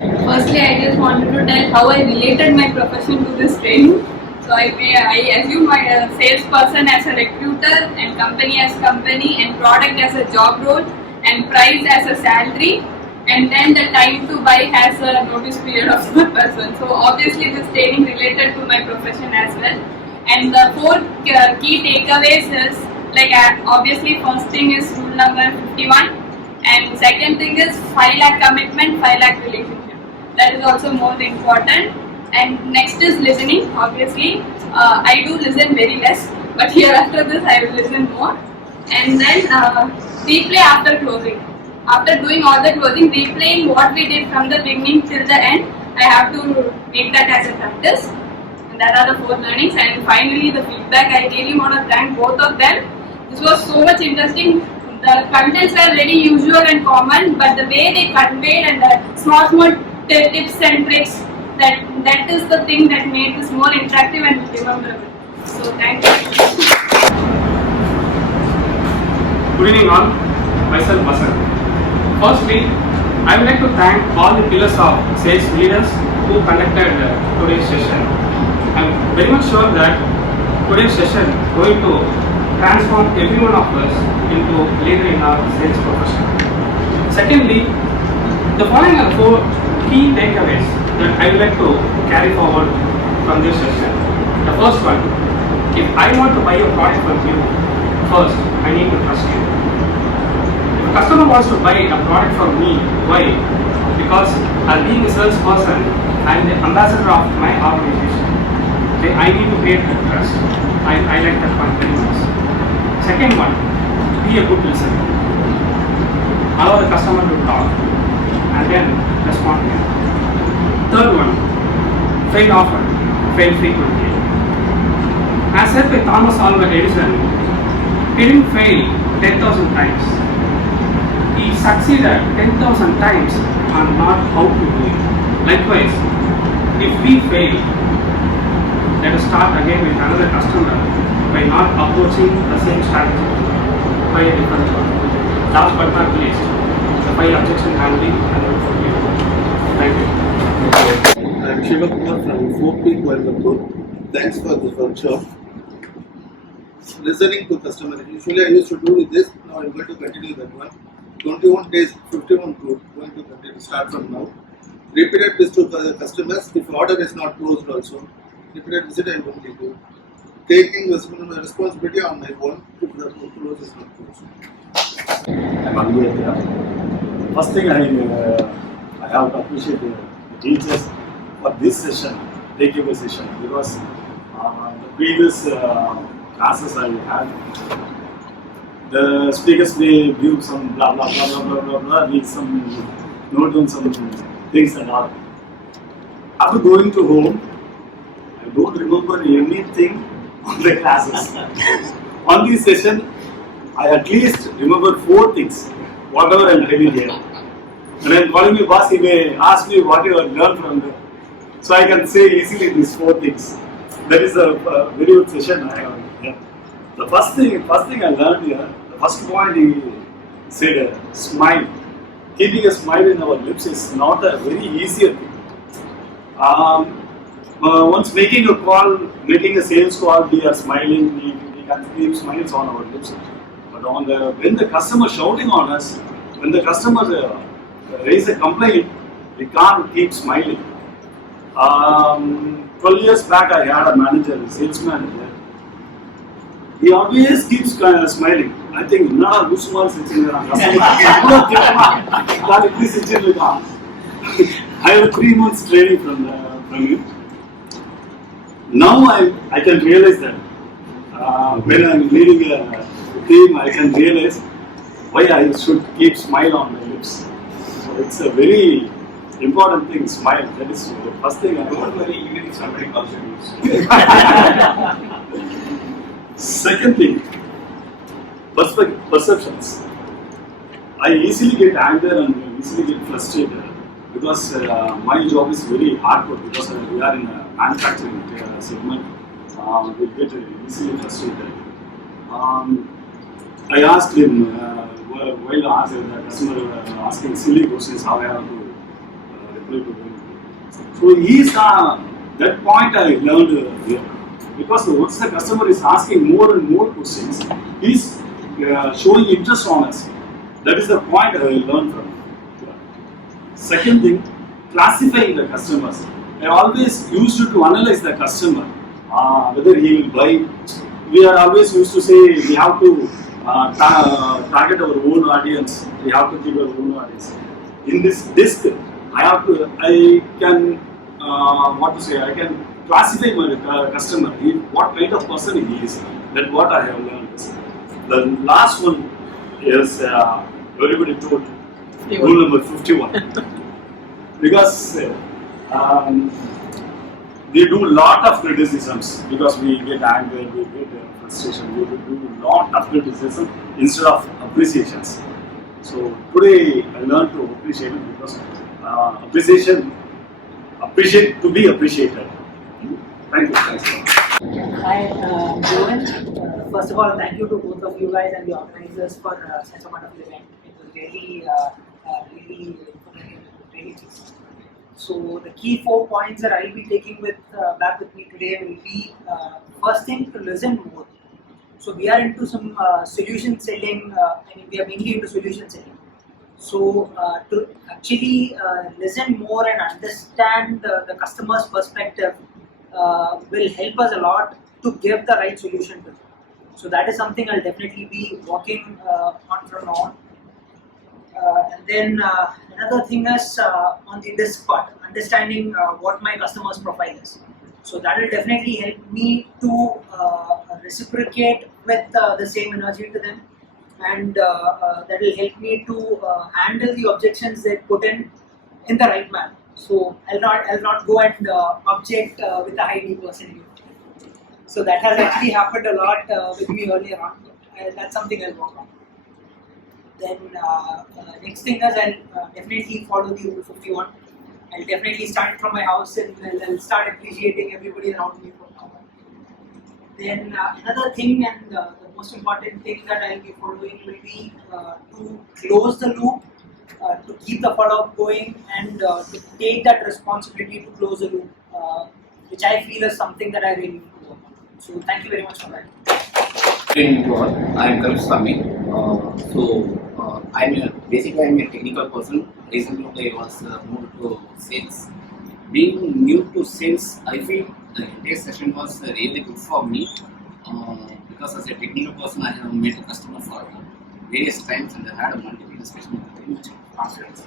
Firstly, I just wanted to tell how I related my profession to this training. So I assume my salesperson as a recruiter and company as company and product as a job role and price as a salary and then the time to buy has a notice period of the person. So obviously this training related to my profession as well. And the four key takeaways is like obviously first thing is rule number 51 and second thing is 5 lakh commitment, 5 lakh relationship. That is also more important. And next is listening. Obviously, I do listen very less, but here after this I will listen more. And then replay after closing. After doing all the closing, replaying what we did from the beginning till the end, I have to make that as a practice. And that are the four learnings. And finally, the feedback. I really want to thank both of them. This was so much interesting. The contents were very usual and common, but the way they conveyed and the small tips and tricks, that is the thing that made this more interactive and rememberable. So thank you. Good evening all, myself Basan. Firstly, I would like to thank all the pillars of sales leaders who conducted today's session. I am very much sure that today's session is going to transform every one of us into leader in our sales profession. Secondly, the following are four key takeaways that I would like to carry forward from this session. The first one, if I want to buy a product from you, first I need to trust you. If a customer wants to buy a product from me, why? Because as being a salesperson, I am the ambassador of my organization. Okay, I need to create that trust. I like that point very much. Second one, be a good listener. Allow the customer to talk and then respond to him. Third one, fail often, fail frequently. As said by Thomas Alva Edison, he didn't fail 10,000 times. He succeeded 10,000 times on not how to do it. Likewise, if we fail, let us start again with another customer by not approaching the same strategy by a different one. Last but not least, the file objection handling and the review. Thank you. I'm Shiva Kumar from 4P Coimbatore. Thanks for this workshop. Listening to customer. Usually I used to do with this. Now I'm going to continue that one. 21 days, 51 good. Going to continue to start from now. Repeated this to the customers. If order is not closed also, repeated visit I won't do. Taking responsibility on my own if the close is not closed. I'm Angu. First thing I have to appreciate the teachers for this session, takeaway session, because the previous classes I had, the speakers may give some blah blah blah blah blah blah blah, need some note on some things and all. After going to home, I don't remember anything on the classes. On this session, I at least remember 4 things, whatever I'm telling here. When I'm calling my boss, he may ask me what you have learned from them. So I can say easily these 4 things. That is a very good session I have here. The first thing I learned here, the first point he said, smile. Keeping a smile in our lips is not a very easy thing. Once making a call, making a sales call, we are smiling, we can keep smiles on our lips. But when the customer shouting on us, when the customer raise a complaint, we can't keep smiling. 12 years back, I had a manager, a sales manager. He always keeps smiling. I think, no, good smile sitting around. I have 3 months training from him. Now I can realize that when I'm leading a team, I can realize why I should keep smile on my lips. So it's a very important thing, smile. That is the first thing I don't worry, even if somebody calls you. Second thing, perceptions. I easily get angry and easily get frustrated because my job is very hardcore because we are in a manufacturing segment. We get easily frustrated. I asked him while asking the customer asking silly questions how I have to reply to him. So he is that point I learned here. Because once the customer is asking more and more questions, he is showing interest on us. That is the point I learned from him. Second thing, classifying the customers. I always used to analyze the customer, whether he will buy. We are always used to say we have to target our own audience. We have to keep our own audience. In this disc, I can classify my customer. What kind of person he is. That's what I have learned. The last one is everybody told rule number 51. Because we do a lot of criticisms because we get anger, we get frustration, we do a lot of criticism instead of appreciations. So today I learned to appreciate it because appreciate to be appreciated. Thank you. Hi, Johan. First of all, thank you to both of you guys and the organizers for such a wonderful event. It was really informative, really decent. So the key 4 points that I'll be taking back with me today will be first thing, to listen more. So we are into some solution selling. We are mainly into solution selling. So to actually listen more and understand the customer's perspective will help us a lot to give the right solution to them. So that is something I'll definitely be working on from now on. And then another thing is on the disc part, understanding what my customer's profile is. So that will definitely help me to reciprocate with the same energy to them, and that will help me to handle the objections they put in the right manner. So I'll not go and object with a high personality. So that has actually happened a lot with me earlier on. That's something I'll work on. Then next thing is I'll definitely follow the Rule 51. I'll definitely start from my house and I'll start appreciating everybody around me from now on. Then another thing, and the most important thing that I'll be following will be to close the loop, to keep the follow-up going, and to take that responsibility to close the loop, which I feel is something that I really need to work on. So thank you very much for that. I am Kavish Swami. I'm a technical person. Recently I was moved to sales. Being new to sales, I feel the entire session was really good for me because as a technical person, I have met a customer for various times and I had a multiple discussion with them, which confidence.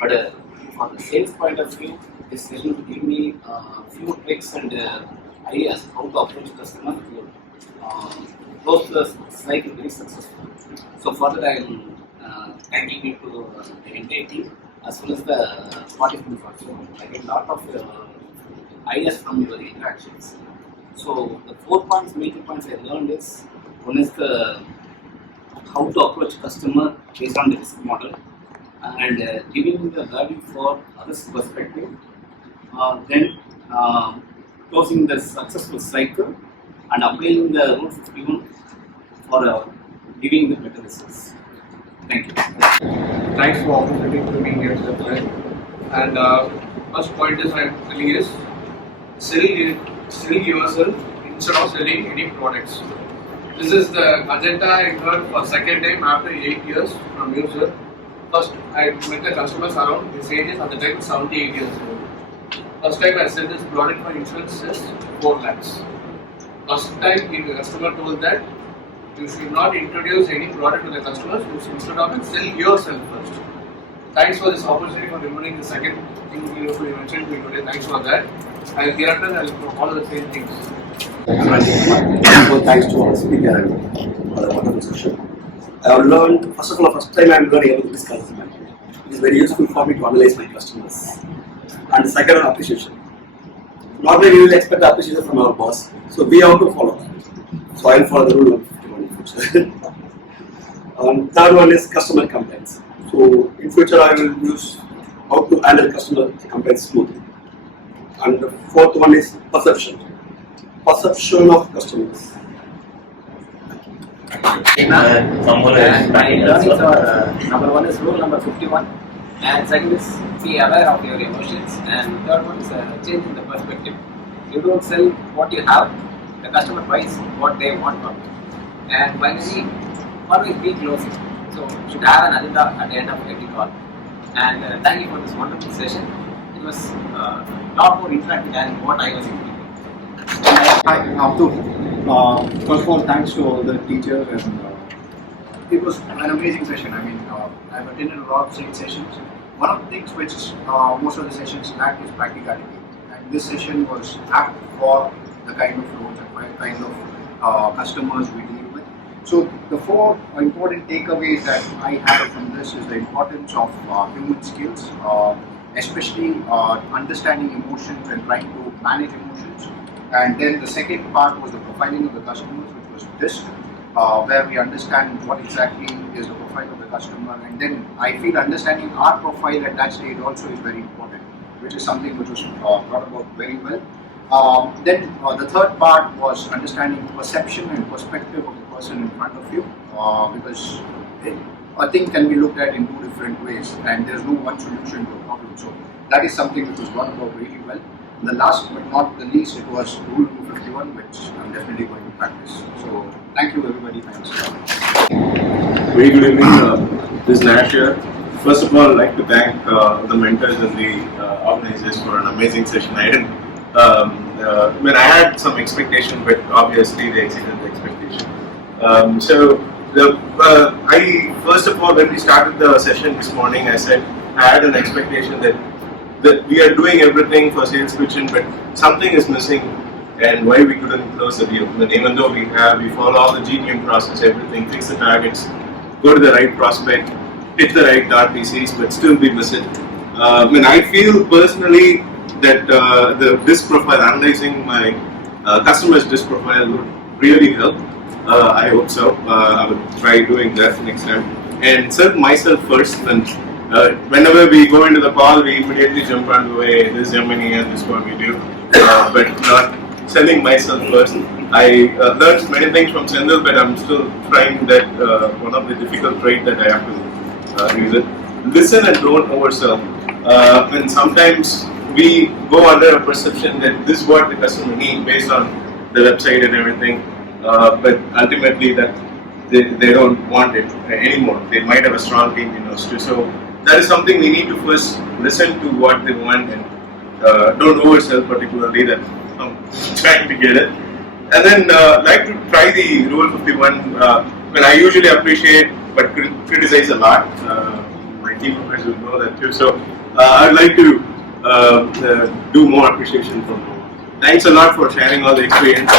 But for the sales point of view, this session will give me a few tricks and ideas how to approach customer to close the cycle very successful. So for that, I am thanking you to the entire team as well as the participants also. I get a lot of ideas from your interactions. So the 4 major points I learned is, one is the how to approach customer based on the risk model and giving the value for others' perspective. Then closing the successful cycle and applying the Rule 51 for giving the better results. Thank you. Thanks for opportunity to being here today. And first point is I'm telling is sell yourself instead of selling any products. This is the agenda I heard for second time after 8 years from you, sir. First, I met the customers around this age at the time 78 years old. First time I said this product for insurance is 4 lakhs. First time the customer told that you should not introduce any product to the customers, instead of it, sell yourself first. Thanks for this opportunity for remembering the second thing you mentioned to me today. Thanks for that. And hereafter I'll follow the same things. So thanks to our speaker for the wonderful session. I have learned, first of all, first time I am learning about this customer. It is very useful for me to analyze my customers. And the second one, appreciation. Normally we will expect appreciation from our boss, so we have to follow that. So I will follow the rule of 51 in future. Third one is customer complaints. So in future I will use how to handle customer complaints smoothly. And the fourth one is perception. Perception of customers. My learnings are number one is rule number 51. And second is be aware of your emotions. And third one is changing the perspective. You don't sell what you have, the customer buys what they want from you. And finally, always be closing. So you should have an agenda at the end of every call. And thank you for this wonderful session. It was a lot more interactive than what I was thinking. Hi, Abdul. First of all, thanks to all the teachers, and it was an amazing session. I mean, I've attended a lot of sales sessions. One of the things which most of the sessions lacked is practicality, and this session was apt for the kind of roles and kind of customers we deal with. So the four important takeaways that I have from this is the importance of human skills, especially understanding emotions and trying to manage emotions. And then the second part was the profiling of the customers, which was this, where we understand what exactly is the profile of the customer. And then I feel understanding our profile at that stage also is very important, which is something which was brought about very well. Then the third part was understanding perception and perspective of the person in front of you, because a thing can be looked at in two different ways, and there's no one solution to a problem. So that is something which was brought about really well. The last but not the least, it was Rule 251, which I'm definitely going to practice. So thank you everybody. Thanks. Very good evening. This is Nash here. First of all, I'd like to thank the mentors and the organizers for an amazing session. I didn't. When I had some expectation, but obviously they exceeded the expectation. I first of all, when we started the session this morning, I said I had an expectation that we are doing everything for sales pitching, but something is missing, and why we couldn't close the deal. But even though we follow all the GTM process, everything, fix the targets, go to the right prospect, hit the right RPCs, but still we miss it. And I feel personally that this profile, analyzing my customer's risk profile would really help. I hope so. I would try doing that next time. And set myself first. Whenever we go into the call, we immediately jump on the way, this is Germany and this is what we do. But not selling myself first. I learned many things from Sendil, but I'm still trying that one of the difficult traits that I have to use it. Listen and don't oversell. And sometimes we go under a perception that this is what the customer needs based on the website and everything, but ultimately that they don't want it anymore. They might have a strong team in-house too. So that is something we need to first listen to what they want and don't oversell, particularly that I'm trying to get it. And then like to try the Rule 51. When I usually appreciate but criticize a lot. My team members will know that too. So I'd like to do more appreciation from them. Thanks a lot for sharing all the experience.